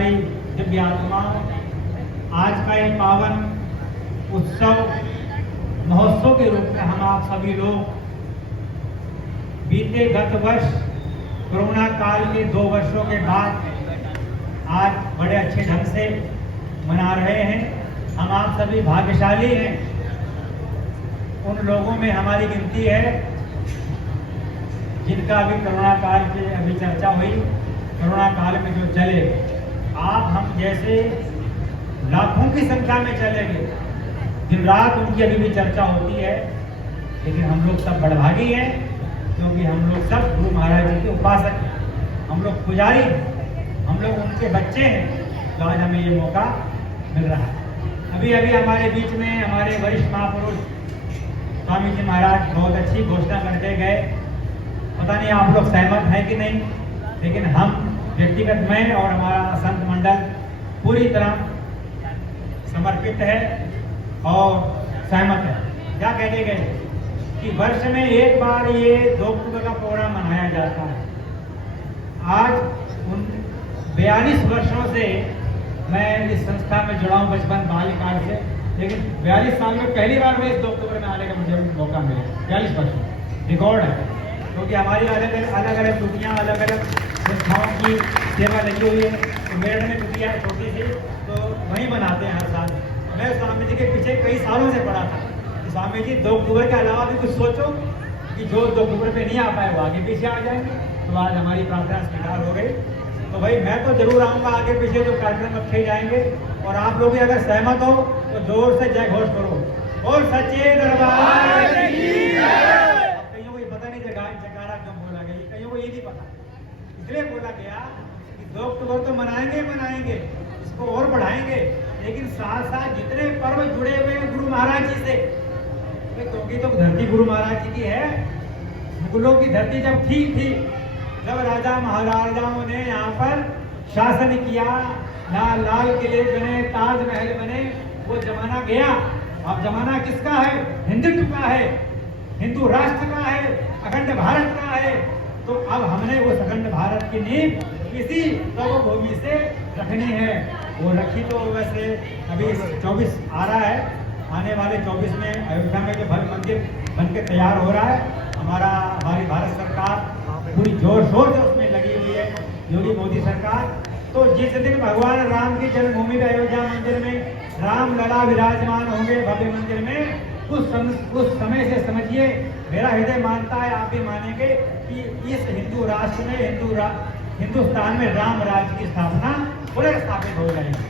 प्यारी दिव्य आत्माओं, आज का ये पावन उत्सव महोत्सव के रूप में हम आप सभी लोग बीते गत वर्ष कोरोना काल के 2 वर्षों के बाद आज बड़े अच्छे ढंग से मना रहे हैं। हम आप सभी भाग्यशाली हैं। उन लोगों में हमारी गिनती है जिनका अभी कोरोना काल की अभी चर्चा हुई, कोरोना काल में जो चले, आप हम जैसे लाखों की संख्या में चलेंगे, दिन रात उनकी अभी भी चर्चा होती है। लेकिन हम लोग सब बड़भागी हैं, क्योंकि हम लोग सब गुरु महाराज जी के उपासक हैं, हम लोग पुजारी हैं, हम लोग उनके बच्चे हैं। तो आज हमें ये मौका मिल रहा है। अभी अभी हमारे बीच में हमारे वरिष्ठ महापुरुष स्वामी जी महाराज बहुत अच्छी घोषणा करके गए। पता नहीं आप लोग सहमत हैं कि नहीं, लेकिन हम व्यक्तिगत मैं और हमारा संत मंडल पूरी तरह समर्पित है और सहमत है। क्या कहते गए कि वर्ष में एक बार ये 2 अक्टूबर का प्रोग्राम मनाया जाता है। आज 42 वर्षों से मैं इस संस्था में जुड़ा हूँ, बचपन बाल्यकाल से, लेकिन 42 साल में पहली बार में इस 2 अक्टूबर में आने का मुझे मौका मिला। 42 वर्ष रिकॉर्ड है, क्योंकि हमारी अलग अलग टुटियाँ, अलग अलग संस्थाओं की सेवा लगी हुई है। तो मेरठ में टुटिया छोटी सी, तो वहीं बनाते हैं हर साल। मैं स्वामी जी के पीछे कई सालों से पड़ा था कि स्वामी जी 2 अक्टूबर के अलावा भी कुछ सोचो कि जो 2 अक्टूबर पे नहीं आ पाए वो आगे पीछे आ जाएंगे। तो आज हमारी प्रार्थना स्वीकार हो गई। तो भाई मैं तो जरूर आऊँगा, आगे पीछे जो कार्यक्रम रखे जाएंगे। और आप लोग भी अगर सहमत हो तो जोर से जय घोष करो, और सच्चे दरबार की जय। कईयों को ये पता नहीं जयकारा कब बोला गया, कईयों को ये नहीं पता, इसलिए बोला गया कि 2 अक्टूबर तो मनाएंगे, इसको और बढ़ाएंगे, लेकिन साथ साथ जितने पर्व जुड़े हुए हैं गुरु महाराज जी से, क्योंकि तो धरती गुरु महाराज जी की है। मुगलों की धरती जब ठीक थी, जब राजा महाराजाओं ने यहाँ पर शासन किया, लाल किले बने, ताजमहल बने, वो जमाना गया। अब जमाना किसका है? हिंदुत्व का है, हिंदू राष्ट्र का है, अखंड भारत का है। तो अब हमने उस अखंड भारत की नींव इसी सर्वभूमि से रखनी है। वो रखी तो वैसे अभी 24 आ रहा है, आने वाले 24 में अयोध्या में जो भव्य मंदिर बनके तैयार हो रहा है, हमारी भारत सरकार पूरी जोर शोर से उसमें लगी हुई है, योगी मोदी सरकार। तो जिस दिन भगवान राम की जन्मभूमि में अयोध्या मंदिर में राम लला विराजमान होंगे भव्य मंदिर में, उस समय से समझिए, मेरा हृदय मानता है, आप भी मानेंगे कि इस हिंदू राष्ट्र में, हिंदुस्तान में राम राज्य की स्थापना पुनर्स्थापित हो जाएगी।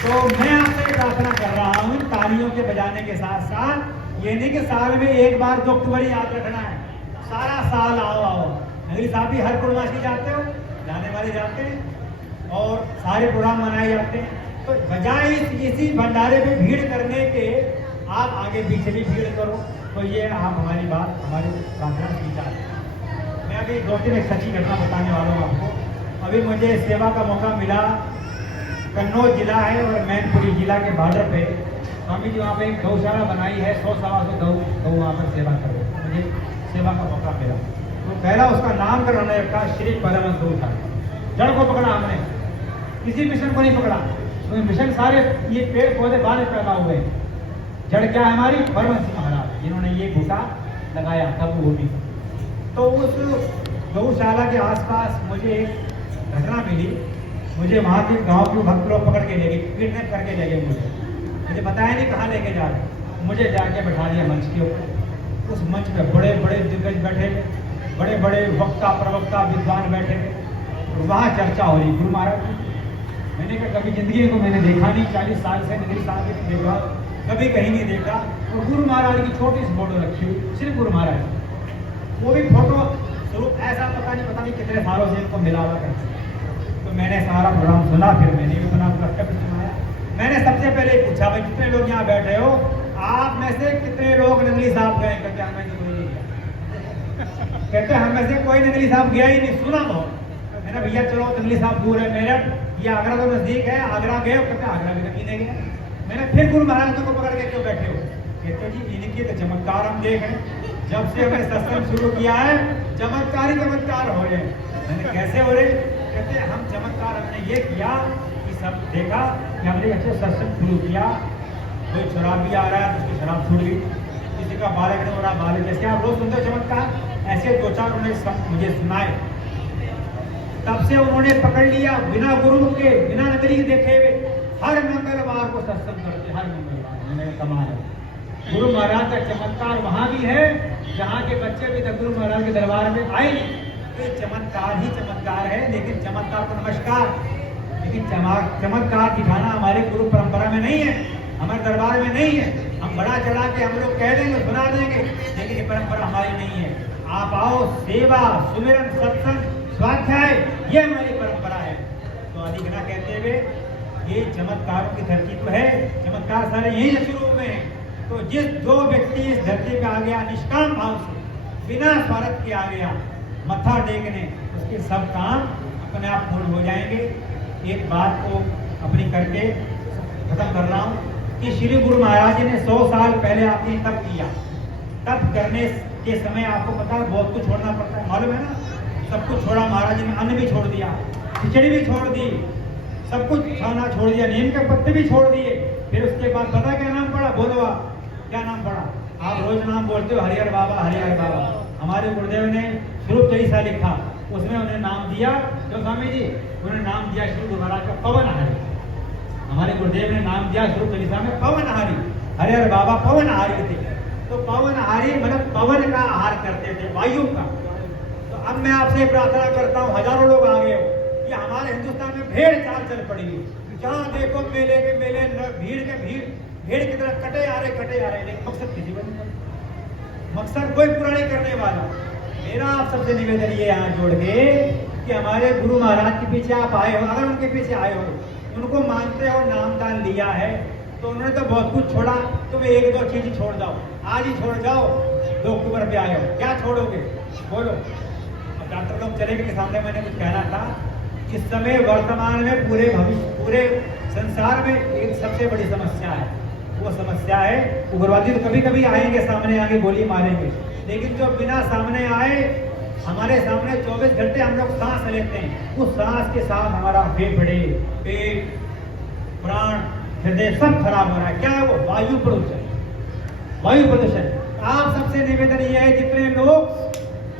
तो मैं आपसे प्रार्थना कर रहा हूँ तालियों के बजाने के साथ साथ, ये नहीं कि साल में एक बार 2 अक्टूबर याद रखना है, सारा साल आओ। नगरी साहब भी हर पूर्णमासी जाते हो, जाने वाले जाते हैं, और सारे प्रोग्राम मनाए जाते हैं। तो बजाय इसी भंडारे पे भीड़ करने के, आप आगे पीछे भी भीड़ करो। तो ये आप हमारी बात, हमारी प्रार्थना स्वीकार करें। मैं अभी 2-3 एक सच्ची घटना बताने वाला हूँ आपको। अभी मुझे सेवा का मौका मिला, कन्नौज जिला है और मैनपुरी जिला के बॉर्डर पे स्वामी जी वहाँ पे एक गौशाला बनाई है। 100-125 गौ वहाँ पर सेवा कर रहे हैं। मुझे सेवा का मौका मिला, तो पहला उसका नामकरण हमने रखा श्री परमहंस गुरु था। जड़ को पकड़ा हमने, किसी मिशन को नहीं पकड़ा। तो मिशन सारे ये पेड़ पौधे बाद में पैदा हुए। जड़ क्या है हमारी? परमहंस महाराज, जिन्होंने ये बूटा लगाया तब वो भी। तो उस गौशाला के आसपास मुझे एक घटना मिली। मुझे वहाँ के गांव के भक्त लोग पकड़ के ले गए, किडनैप करके ले गए। मुझे बताया नहीं कहाँ लेके जा रहे। मुझे जाके बैठा दिया मंच के ऊपर। उस मंच पे बड़े बड़े दिग्गज बैठे, बड़े बड़े वक्ता प्रवक्ता विद्वान बैठे, वहाँ चर्चा हो रही गुरु महाराज की। मैंने कहा कभी जिंदगी को मैंने देखा नहीं, 40 साल से नगरी साहब ने देखा, कभी कहीं नहीं देखा। और गुरु महाराज की छोटी सी फोटो रखी हुई, सिर्फ गुरु महाराज, वो भी फोटो स्वरूप ऐसा पता नहीं कितने सालों से इनको मिला हुआ करते। तो मैंने सारा प्रोग्राम सुना, फिर मैंने भी अपना कर्तव्य सुनाया। मैंने सबसे पहले पूछा, भाई जितने लोग यहाँ बैठे हो, आप में से कितने लोग नगरी साहब गए? कहते हमें से कोई नहीं गया। कहते हमें से कोई नगरी साहब गया ही नहीं, सुना बहुत। मैंने भैया चलो नगरी साहब दूर है, मेरठ, ये आगरा तो नजदीक है, आगरा गए? कहते आगरा भी कभी नहीं गए। मैंने फिर गुरु महाराज को पकड़ के क्यों बैठे हो? कहते जी इनकी तो चमत्कार हम देख रहे हैं, जब से हमने सत्संग शुरू किया है चमत्कार ही चमत्कार हो रहे हैं। मैंने कैसे हो रहे? कहते हम चमत्कार हमने ये किया कि सब देखा कि हमने अच्छे सत्संग शुरू किया, कोई शराब भी आ रहा है तो उसकी शराब छूट गई, किसी का बालक नहीं हो रहा बालक, जैसे आप रोज सुनते हो चमत्कार, ऐसे दो चार उन्होंने मुझे सुनाए। तब से उन्होंने पकड़ लिया, बिना गुरु के बिना नजरी देखे हुए हर मंगलवार को सत्संग करते, हर मंगलवार। कमाल है, गुरु महाराज का चमत्कार वहां भी है जहाँ के बच्चे भी तक गुरु महाराज के दरबार में आए। ये चमत्कार ही चमत्कार है, लेकिन चमत्कार को नमस्कार, लेकिन चमत्कार दिखाना हमारे गुरु परंपरा में नहीं है, हमारे दरबार में नहीं है। हम बड़ा चढ़ा के हम लोग कह देंगे, सुना देंगे, लेकिन ये परंपरा हमारी नहीं है। आप आओ, सेवा, सुमिरन, सत्संग, स्वाध्याय, ये हमारी परंपरा है। तो अधिकना कहते हुए ये चमत्कारों की धरती तो है, चमत्कार सारे यही से शुरू हुए हैं। तो जो व्यक्ति इस धरती पे आ गया निष्काम भाव से, बिना स्वार्थ के आ गया मत्था टेकने, उसके सब काम अपने आप पूर्ण हो जाएंगे। एक बात को अपनी करके खत्म कर रहा हूँ कि श्री गुरु महाराज जी ने 100 साल पहले आपने तप किया। तप करने के समय आपको पता है बहुत कुछ छोड़ना पड़ता है, मालूम है ना? सब कुछ छोड़ा महाराज जी ने, अन्न भी छोड़ दिया, खिचड़ी भी छोड़ दी, सब कुछ खाना छोड़ दिया, नीम के पत्ते भी छोड़ दिए। फिर उसके बाद पता क्या नाम पड़ा? बोलो आप, क्या नाम पड़ा? आप रोज नाम बोलते हो हरिहर बाबा, हरिहर बाबा। हमारे गुरुदेव ने स्वरूप चालीसा लिखा, उसमें उन्हें नाम दिया, जो स्वामी जी उन्होंने नाम दिया श्री गुरु महाराज का पवन हारी। हमारे गुरुदेव ने नाम दिया स्वरूप चालीसा में पवन हारी, हरिहर बाबा पवन हारी थे। तो पवन हारी मतलब पवन का आहार करते थे, वायु का। तो अब मैं आपसे प्रार्थना करता हूँ, हजारों लोग आ गए हो कि हमारे हिंदुस्तान में भेड़ चाल चल पड़ी है, जहाँ देखो मेले के मेले, भीड़ के भीड़, भेड़ की तरह कटे आ रहे, लेकिन मकसद किसी को नहीं, मकसद कोई पूरा नहीं करने वाला। मेरा आप सबसे निवेदन ये यहाँ जोड़ के कि हमारे गुरु महाराज के पीछे आप आए हो, अगर उनके पीछे आए हो, उनको मानते हो, नामदान लिया है, तो उन्होंने तो बहुत कुछ छोड़ा, तुम एक दो चीज छोड़ जाओ, आज ही छोड़ जाओ। 2 अक्टूबर पे आए हो, क्या छोड़ोगे बोलो? अब डॉक्टर लोग चले गए, सामने मैंने कुछ कहना था। इस समय वर्तमान में पूरे संसार में एक सबसे बड़ी समस्या है, वो समस्या है उग्रवादी। तो कभी कभी आएंगे, सामने आगे गोली मारेंगे, लेकिन जो बिना सामने आए हमारे सामने 24 घंटे हम लोग सांस लेते हैं, उस सांस के साथ हमारा फेफड़े, पेट, प्राण, हृदय सब खराब हो रहा है। क्या है वो? वायु प्रदूषण, वायु प्रदूषण। आप सबसे निवेदन ये है, जितने लोग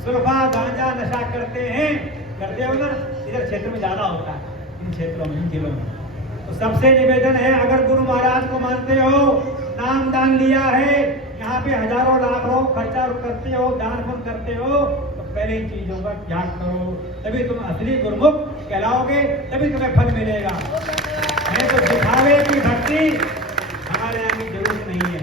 सुरफा गांजा नशा करते हैं, करते हो ना, इधर क्षेत्र में ज्यादा होता है, इन क्षेत्रों में, इन जिलों में। तो सबसे निवेदन है, अगर गुरु महाराज को मानते हो, नाम दान लिया है, यहाँ पे हजारों लाखों खर्चा करते हो, दान पुण्य करते हो, तो पहले इन चीजों का त्याग करो, तभी तुम असली गुरुमुख कहलाओगे, तभी तुम्हें फल मिलेगा। नहीं तो दिखावे की भक्ति हमारे यहाँ की जरूरत नहीं है,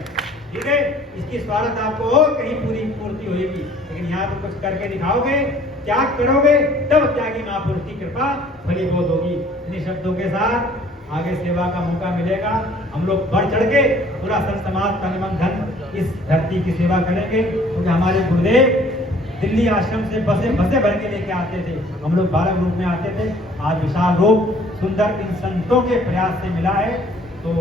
ठीक है? इसकी स्वार्थ आपको कहीं पूर्ति होगी, लेकिन यहाँ पर कुछ करके दिखाओगे, त्याग करोगे, तब त्यागी महापुरुष की कृपा फलीभूत होगी। इन्हीं शब्दों के साथ आगे सेवा का मौका मिलेगा, हम लोग बढ़ चढ़ के पूरा संत समाज तन मन धन इस धरती की सेवा करेंगे, क्योंकि हमारे गुरुदेव दिल्ली आश्रम से बसे भर के लेके आते थे, हम लोग 12 ग्रुप में आते थे। आज विशाल रूप सुंदर इन संतों के प्रयास से मिला है। तो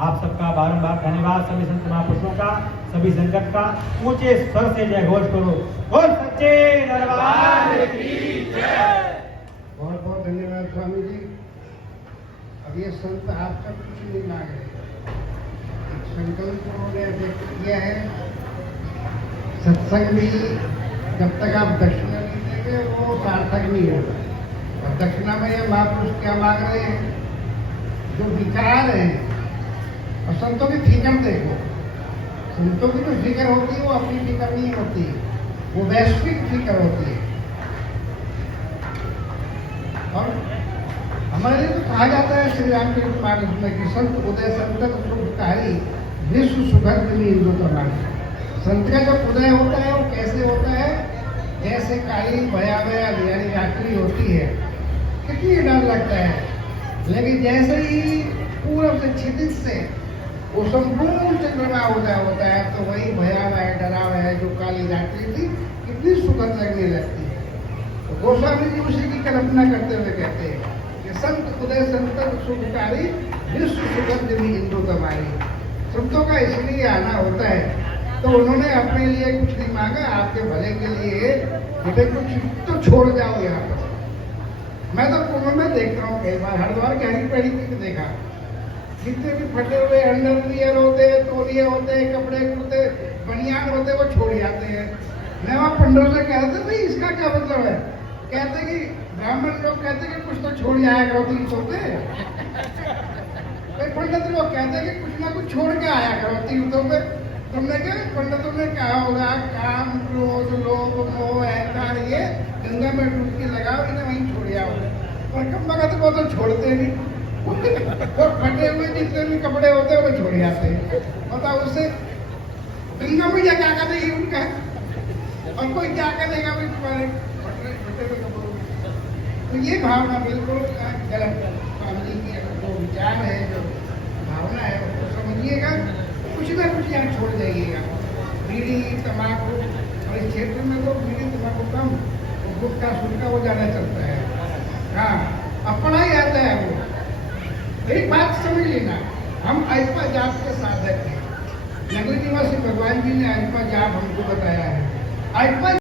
आप सबका बारंबार धन्यवाद, सभी संत महापुरुषों का, सभी संगत का। ऊंचे स्वर से जय घोष करो, बोल सच्चे दरबार की जय। बहुत बहुत धन्यवाद स्वामी जी। अब ये संत आपका कुछ नहीं मांग रहे, संकल्प उन्होंने व्यक्त किया है। सत्संग भी जब तक आप दक्षिणा नहीं देंगे वो सार्थक नहीं होगा। और दक्षिणा में ये महापुरुष क्या मांग रहे हैं? जो विचार है, और संतों की फिक्र देखो, संतों की जो फिक्र होती है वो अपनी फिक्र नहीं होती, वो वैश्विक फिक्र होती है। और हमारे लिए तो कहा जाता है श्री रामकृष्ण मानस में कि संत उदय संतत सुखकारी विश्व सुखद हिंदू प्रमाण। संत का जो उदय होता है वो कैसे होता है? जैसे काली भयावह यानी रात्रि होती है, कितनी डर लगता है, लेकिन जैसे ही पूर्व से क्षितिज से वो संपूर्ण चंद्रमा होता है तो वही भयावह डरावह है जो काली रात्रि थी, कितनी सुखद लगने लगती है। तो गोस्वामी जी उसी की कल्पना करते हुए कहते हैं कि संत उदय संतत सुखकारी विश्व सुखद हिंदू तमारी। संतों का इसलिए आना होता है, तो उन्होंने अपने लिए कुछ नहीं मांगा, आपके भले के लिए बेटे कुछ तो छोड़ जाओ यहाँ पर। मैं तो में मैं देखता हूँ कई बार हरिद्वार के हरी पेड़ी को देखा, जितने भी फटे हुए अंडरवियर होते, तौलिए होते, कपड़े कुर्ते बनियान होते, वो छोड़ जाते हैं। मैं वहाँ पंडितों से कह रहा था, भाई इसका क्या मतलब है? कहते कि ब्राह्मण लोग कहते कि कुछ तो छोड़ जाया करो तीन सोते, पंडित लोग कहते हैं कि कुछ ना कुछ छोड़ के आया करो तीर्थों पे। तुमने क्या पंडितों ने कहा होगा, काम क्रोध लोभ मोह अहंकार ये गंगा में डुबकी लगाओ, इन्हें वहीं छोड़ जाओ। और कम वक्त वो तो छोड़ते नहीं और फटे हुए जितने भी कपड़े होते हैं वो छोड़ जाते हैं। बताओ उससे गंगा मैया क्या करेगी उनका, और कोई क्या करेगा भाई तुम्हारे फटे हुए कपड़ों में। तो ये भावना बिल्कुल गलत स्वामी की जो विचार है, जो भावना है, उसको समझिएगा, कुछ ना कुछ यहाँ छोड़ जाइएगा। बीड़ी तम्बाकू, और इस क्षेत्र में तो बीड़ी तम्बाकू कम, वो गुटखा सुटका वो ज़्यादा चलता है। हाँ, अपना ही आता है वो। एक बात समझ लेना, हम अल्पा जाप के साधक हैं। नगरी निवासी भगवान जी ने अल्पा जाप हमको बताया है। अल्पा